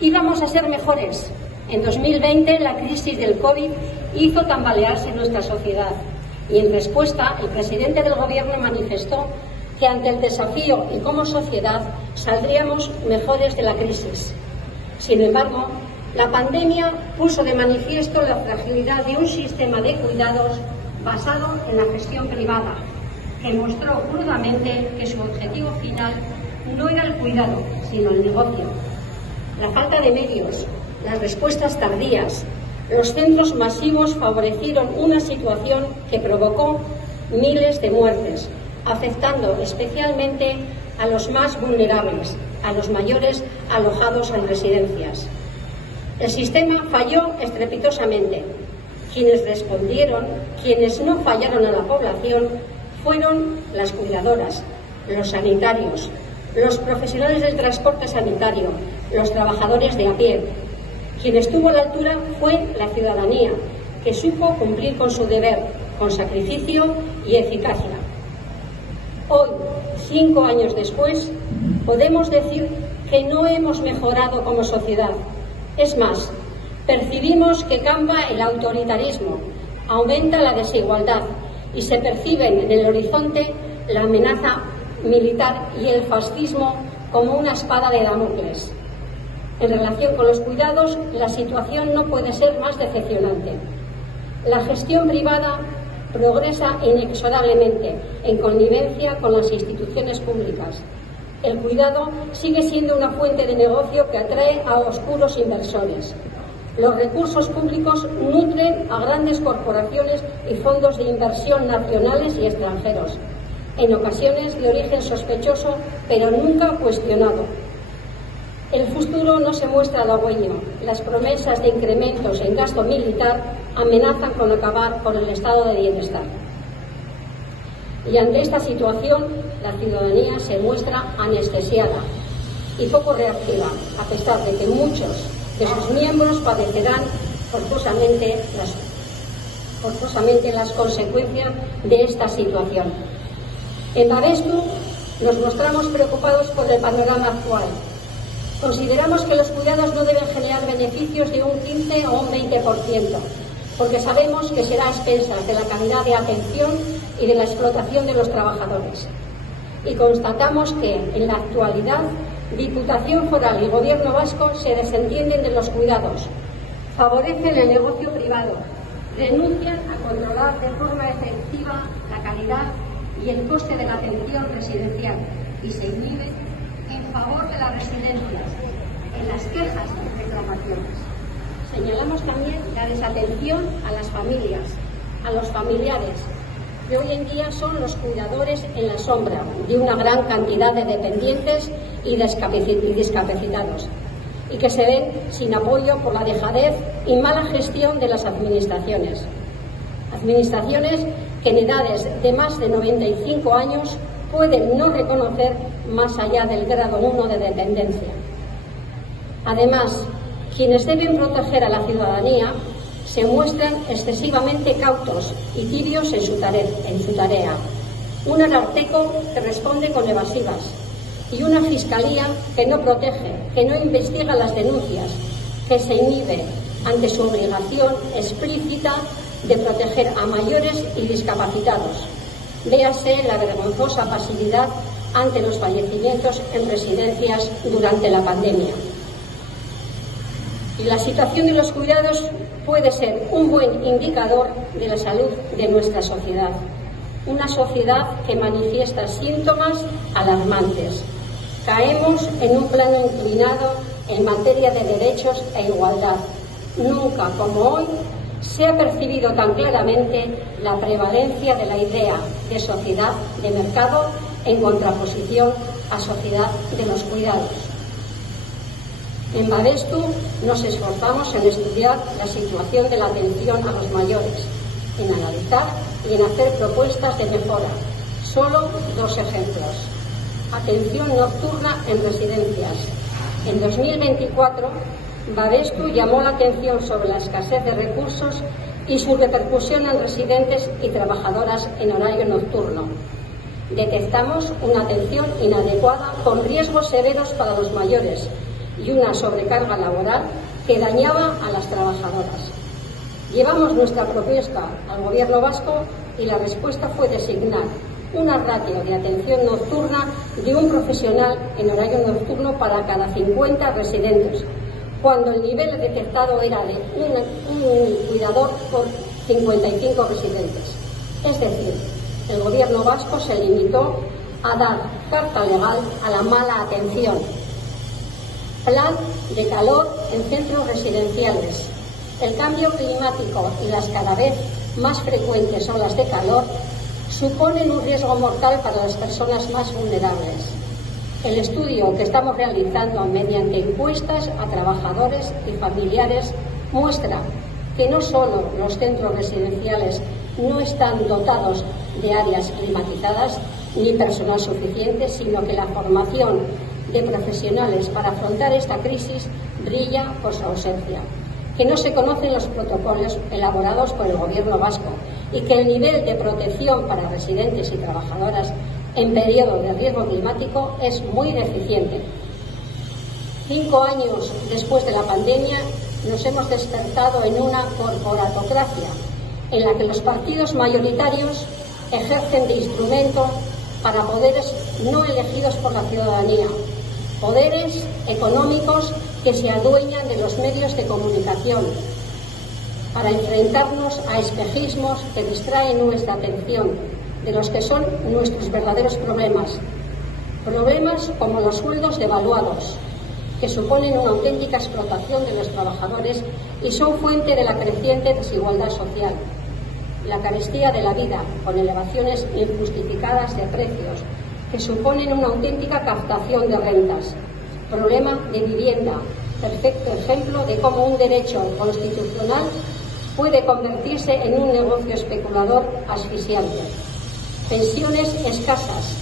Íbamos a ser mejores. En 2020 la crisis del COVID hizo tambalearse nuestra sociedad y en respuesta el presidente del Gobierno manifestó que ante el desafío y como sociedad saldríamos mejores de la crisis. Sin embargo, la pandemia puso de manifiesto la fragilidad de un sistema de cuidados basado en la gestión privada, que mostró crudamente que su objetivo final no era el cuidado, sino el negocio. La falta de medios, las respuestas tardías, los centros masivos favorecieron una situación que provocó miles de muertes, afectando especialmente a los más vulnerables, a los mayores alojados en residencias. El sistema falló estrepitosamente. Quienes respondieron, quienes no fallaron a la población, fueron las cuidadoras, los sanitarios, los profesionales del transporte sanitario, los trabajadores de a pie. Quien estuvo a la altura fue la ciudadanía, que supo cumplir con su deber, con sacrificio y eficacia. Hoy, 5 años después, podemos decir que no hemos mejorado como sociedad. Es más, percibimos que campa el autoritarismo, aumenta la desigualdad y se perciben en el horizonte la amenaza militar y el fascismo como una espada de Damocles. En relación con los cuidados, la situación no puede ser más decepcionante. La gestión privada progresa inexorablemente en connivencia con las instituciones públicas. El cuidado sigue siendo una fuente de negocio que atrae a oscuros inversores. Los recursos públicos nutren a grandes corporaciones y fondos de inversión nacionales y extranjeros, en ocasiones de origen sospechoso, pero nunca cuestionado. El futuro no se muestra halagüeño. Las promesas de incrementos en gasto militar amenazan con acabar con el estado de bienestar. Y ante esta situación, la ciudadanía se muestra anestesiada y poco reactiva, a pesar de que muchos de sus miembros padecerán forzosamente las consecuencias de esta situación. En Babestu nos mostramos preocupados por el panorama actual. Consideramos que los cuidados no deben generar beneficios de un 15 o un 20%, porque sabemos que será a expensas de la calidad de atención y de la explotación de los trabajadores. Y constatamos que, en la actualidad, Diputación Foral y Gobierno vasco se desentienden de los cuidados, favorecen el negocio privado, renuncian a controlar de forma efectiva la calidad y el coste de la atención residencial y se inhiben en favor de las residencias, en las quejas y reclamaciones. Señalamos también la desatención a las familias, a los familiares, que hoy en día son los cuidadores en la sombra de una gran cantidad de dependientes y discapacitados, y que se ven sin apoyo por la dejadez y mala gestión de las administraciones. Administraciones que en edades de más de 95 años pueden no reconocer más allá del grado 1 de dependencia. Además, quienes deben proteger a la ciudadanía se muestran excesivamente cautos y tibios en su tarea. Un Ararteko que responde con evasivas y una Fiscalía que no protege, que no investiga las denuncias, que se inhibe ante su obligación explícita de proteger a mayores y discapacitados. Véase la vergonzosa pasividad ante los fallecimientos en residencias durante la pandemia. Y la situación de los cuidados puede ser un buen indicador de la salud de nuestra sociedad. Una sociedad que manifiesta síntomas alarmantes. Caemos en un plano inclinado en materia de derechos e igualdad. Nunca como hoy se ha percibido tan claramente la prevalencia de la idea de sociedad de mercado en contraposición a sociedad de los cuidados. En Babestu nos esforzamos en estudiar la situación de la atención a los mayores, en analizar y en hacer propuestas de mejora. Solo 2 ejemplos. Atención nocturna en residencias. En 2024, Babestu llamó la atención sobre la escasez de recursos y su repercusión en residentes y trabajadoras en horario nocturno. Detectamos una atención inadecuada con riesgos severos para los mayores y una sobrecarga laboral que dañaba a las trabajadoras. Llevamos nuestra propuesta al Gobierno vasco y la respuesta fue designar una ratio de atención nocturna de un profesional en horario nocturno para cada 50 residentes, cuando el nivel detectado era de un cuidador por 55 residentes. Es decir, el Gobierno vasco se limitó a dar carta legal a la mala atención. Plan de calor en centros residenciales. El cambio climático y las cada vez más frecuentes olas de calor suponen un riesgo mortal para las personas más vulnerables. El estudio que estamos realizando mediante encuestas a trabajadores y familiares muestra que no solo los centros residenciales no están dotados de áreas climatizadas ni personal suficiente, sino que la formación de profesionales para afrontar esta crisis brilla por su ausencia, que no se conocen los protocolos elaborados por el Gobierno vasco y que el nivel de protección para residentes y trabajadoras en periodo de riesgo climático es muy deficiente. 5 años después de la pandemia nos hemos despertado en una corporatocracia en la que los partidos mayoritarios ejercen de instrumento para poderes no elegidos por la ciudadanía, poderes económicos que se adueñan de los medios de comunicación, para enfrentarnos a espejismos que distraen nuestra atención de los que son nuestros verdaderos problemas. Problemas como los sueldos devaluados, que suponen una auténtica explotación de los trabajadores y son fuente de la creciente desigualdad social. La carestía de la vida, con elevaciones injustificadas de precios, que suponen una auténtica captación de rentas. Problema de vivienda, perfecto ejemplo de cómo un derecho constitucional puede convertirse en un negocio especulador asfixiante. Pensiones escasas,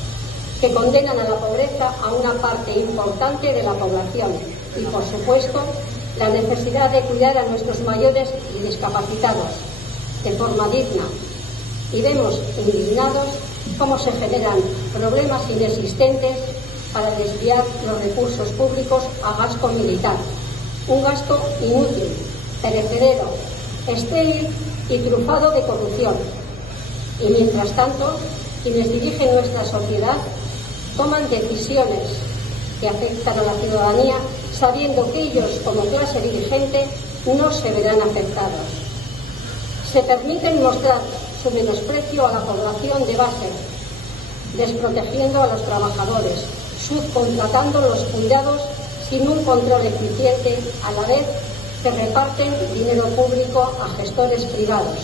que condenan a la pobreza a una parte importante de la población. Y, por supuesto, la necesidad de cuidar a nuestros mayores y discapacitados de forma digna. Y vemos indignados cómo se generan problemas inexistentes para desviar los recursos públicos a gasto militar. Un gasto inútil, perecedero, estéril y trufado de corrupción. Y mientras tanto, quienes dirigen nuestra sociedad toman decisiones que afectan a la ciudadanía sabiendo que ellos, como clase dirigente, no se verán afectados. Se permiten mostrar su menosprecio a la población de base, desprotegiendo a los trabajadores, subcontratando los cuidados sin un control eficiente, a la vez que reparten dinero público a gestores privados,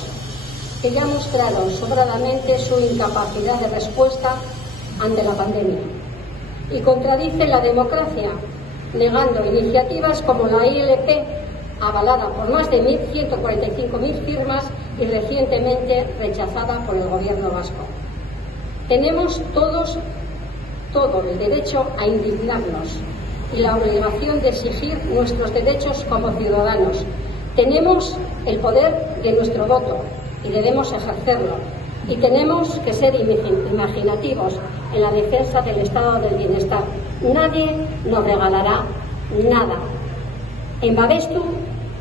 que ya mostraron sobradamente su incapacidad de respuesta ante la pandemia. Y contradice la democracia, negando iniciativas como la ILP, avalada por más de 145.000 firmas y recientemente rechazada por el Gobierno vasco. Tenemos todo el derecho a indignarnos y la obligación de exigir nuestros derechos como ciudadanos. Tenemos el poder de nuestro voto y debemos ejercerlo. Y tenemos que ser imaginativos en la defensa del estado del bienestar. Nadie nos regalará nada. En Babestu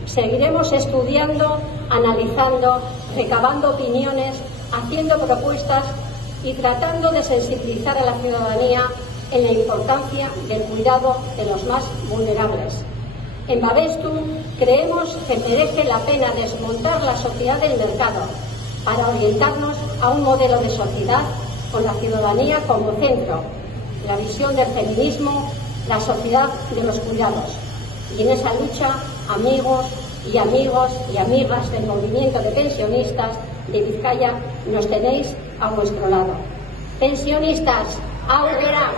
seguiremos estudiando, analizando, recabando opiniones, haciendo propuestas y tratando de sensibilizar a la ciudadanía en la importancia del cuidado de los más vulnerables. En Babestu creemos que merece la pena desmontar la sociedad del mercado para orientarnos a un modelo de sociedad con la ciudadanía como centro, la visión del feminismo, la sociedad de los cuidados. Y en esa lucha, amigos y amigas del movimiento de pensionistas de Vizcaya, nos tenéis a vuestro lado. Pensionistas, aurrera!